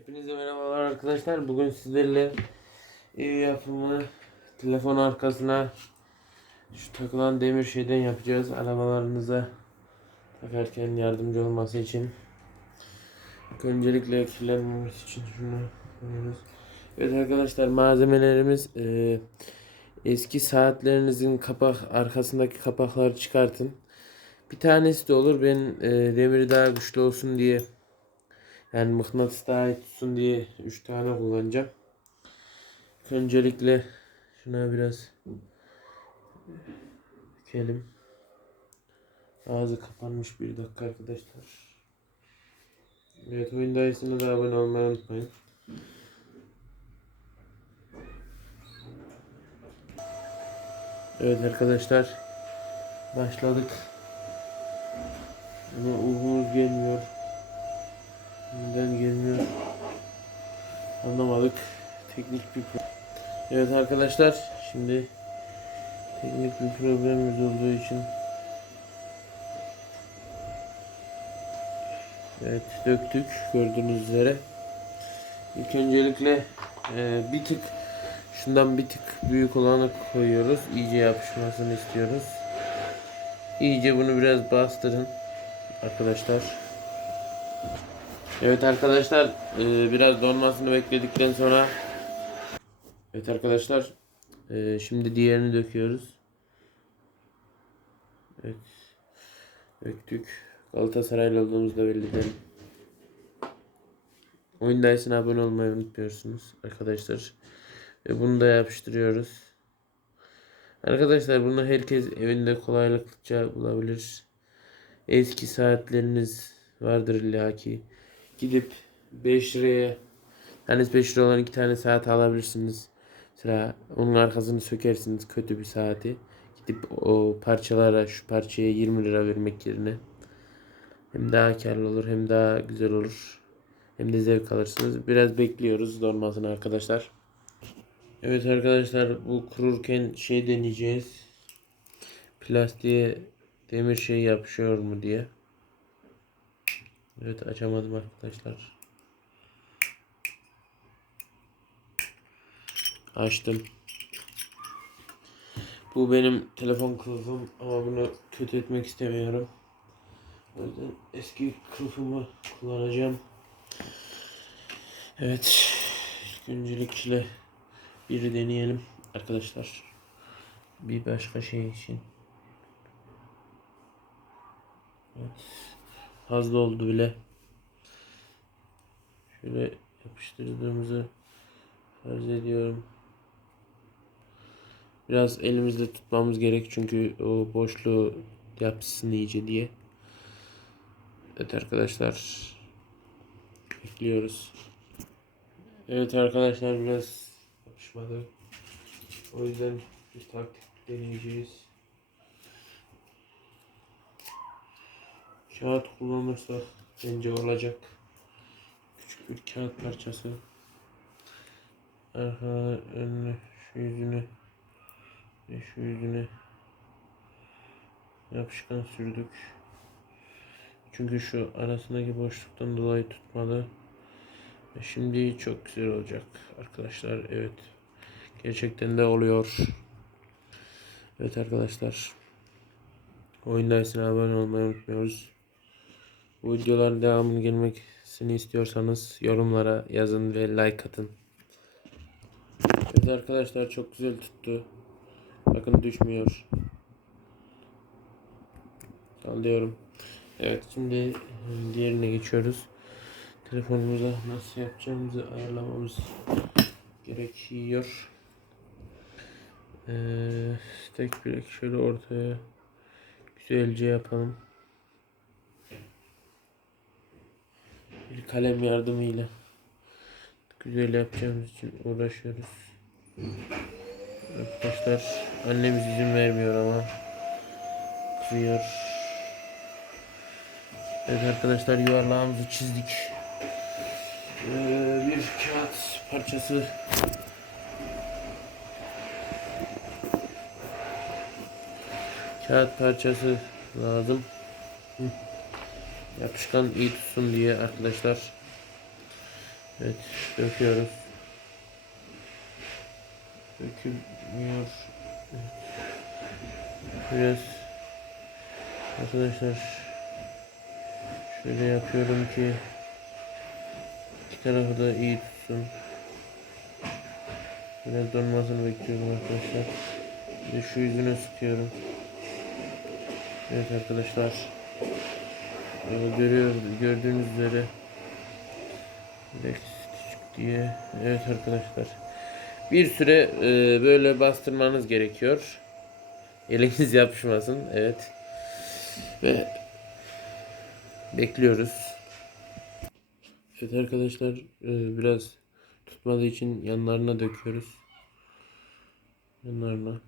Hepinize merhabalar arkadaşlar. Bugün sizlerle ev yapımı telefon arkasına şu takılan demir şeyden yapacağız. Arabalarınıza takarken yardımcı olması için. Öncelikle kirlenmemesi için şunu koyuyoruz. Evet arkadaşlar malzemelerimiz eee, eski saatlerinizin kapak arkasındaki kapakları çıkartın. Bir tanesi de olur. Ben eee, demiri daha güçlü olsun diye yani mıknatıs daha iyi tutsun diye 3 tane kullanacağım. Öncelikle şuna biraz dökelim. Ağzı kapanmış bir dakika arkadaşlar. Evet oyun dayısına da abone olmayı unutmayın. Evet arkadaşlar başladık. Ama uykumuz gelmiyor. Teknik bir pro- Evet arkadaşlar şimdi teknik bir problemimiz olduğu için Evet döktük gördüğünüz üzere. İlk öncelikle e, bir tık şundan bir tık büyük olanı koyuyoruz. İyice yapışmasını istiyoruz. İyice bunu biraz bastırın arkadaşlar. Evet arkadaşlar e, biraz donmasını bekledikten sonra Evet arkadaşlar e, şimdi diğerini döküyoruz. Evet döktük. Galatasaraylı olduğumuzu da belli edelim. Oyun dayısına abone olmayı unutmuyorsunuz arkadaşlar. Ve bunu da yapıştırıyoruz. Arkadaşlar bunu herkes evinde kolaylıkça bulabilir. Eski saatleriniz vardır illaki gidip 5 liraya tanesi 5 lira olan iki tane saat alabilirsiniz. Sıra onun arkasını sökersiniz kötü bir saati. Gidip o parçalara şu parçaya 20 lira vermek yerine hem daha karlı olur hem daha güzel olur. Hem de zevk alırsınız. Biraz bekliyoruz donmasını arkadaşlar. Evet arkadaşlar bu kururken şey deneyeceğiz. Plastiğe demir şey yapışıyor mu diye. Evet açamadım arkadaşlar. Açtım. Bu benim telefon kılıfım ama bunu kötü etmek istemiyorum. O yüzden eski kılıfımı kullanacağım. Evet. İlk öncelikle biri deneyelim arkadaşlar. Bir başka şey için. Evet. Fazla oldu bile. Şöyle yapıştırdığımızı farz ediyorum. Biraz elimizle tutmamız gerek çünkü o boşluğu yapsın iyice diye. Evet arkadaşlar. Bekliyoruz. Evet arkadaşlar biraz yapışmadı. O yüzden bir taktik deneyeceğiz. Kağıt kullanırsak bence olacak. Küçük bir kağıt parçası. Arka önüne şu yüzüne ve şu yüzüne yapışkan sürdük. Çünkü şu arasındaki boşluktan dolayı tutmadı. Ve şimdi çok güzel olacak arkadaşlar. Evet. Gerçekten de oluyor. Evet arkadaşlar. Oyundaysın abone olmayı unutmuyoruz. Bu videoların devamını gelmesini istiyorsanız yorumlara yazın ve like atın. Evet arkadaşlar çok güzel tuttu. Bakın düşmüyor. Sallıyorum. Evet şimdi e, diğerine geçiyoruz. Telefonumuza nasıl yapacağımızı ayarlamamız gerekiyor. Ee, tek bir şöyle ortaya güzelce yapalım. Bir kalem yardımıyla güzel yapacağımız için uğraşıyoruz. Arkadaşlar annemiz izin vermiyor ama kızıyor. Evet arkadaşlar yuvarlağımızı çizdik. Ee, bir kağıt parçası kağıt parçası lazım. Yapışkan iyi tutsun diye arkadaşlar. Evet döküyoruz. Dökülmüyor. Biraz arkadaşlar şöyle yapıyorum ki iki tarafı da iyi tutsun. Biraz donmasını bekliyorum arkadaşlar. De şu yüzüne sıkıyorum. Evet arkadaşlar. Görüyor, gördüğünüz üzere Rex küçük diye. Evet arkadaşlar. Bir süre e, böyle bastırmanız gerekiyor. Eliniz yapışmasın. Evet. Ve bekliyoruz. Evet arkadaşlar e, biraz tutmadığı için yanlarına döküyoruz. Yanlarına.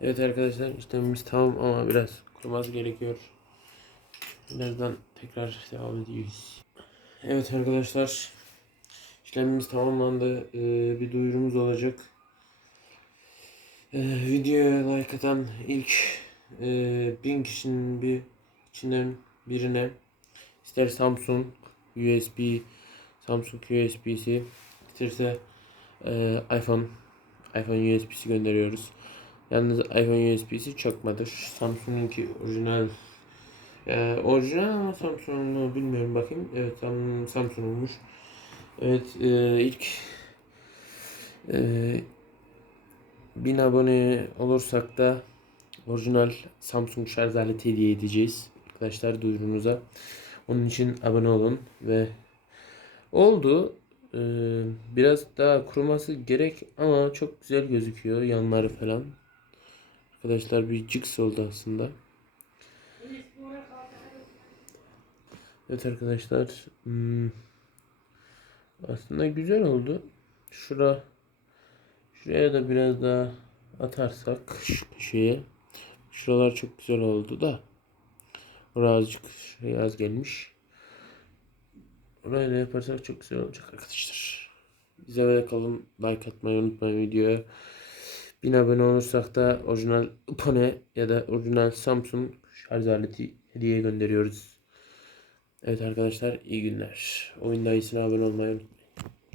Evet arkadaşlar işlemimiz tamam ama biraz kuruması gerekiyor. Birazdan tekrar devam ediyoruz. Evet arkadaşlar işlemimiz tamamlandı. Ee, bir duyurumuz olacak. Ee, videoya like atan ilk e, bin kişinin bir içinden birine ister Samsung USB Samsung USB'si isterse e, iPhone iPhone USB'si gönderiyoruz. Yalnız iPhone USB'si çakmadır. Samsung'unki orijinal ee, orijinal ama Samsung'u bilmiyorum bakayım. Evet Sam- Samsung olmuş. Evet e, ilk e, 1000 abone olursak da orijinal Samsung şarj aleti hediye edeceğiz. Arkadaşlar duyurunuza. Onun için abone olun ve oldu. Ee, biraz daha kuruması gerek ama çok güzel gözüküyor yanları falan. Arkadaşlar bir cix oldu aslında. Evet arkadaşlar. hmm, aslında güzel oldu. Şura şuraya da biraz daha atarsak şu köşeye. Şuralar çok güzel oldu da. Oraya azıcık şey az gelmiş. Orayı da yaparsak çok güzel olacak arkadaşlar. İzlemede kalın. Like atmayı unutmayın videoya. 1000 abone olursak da orijinal Pone ya da orijinal Samsung şarj aleti hediye gönderiyoruz. Evet arkadaşlar iyi günler. Oyunda iyisine abone olmayı unutmayın.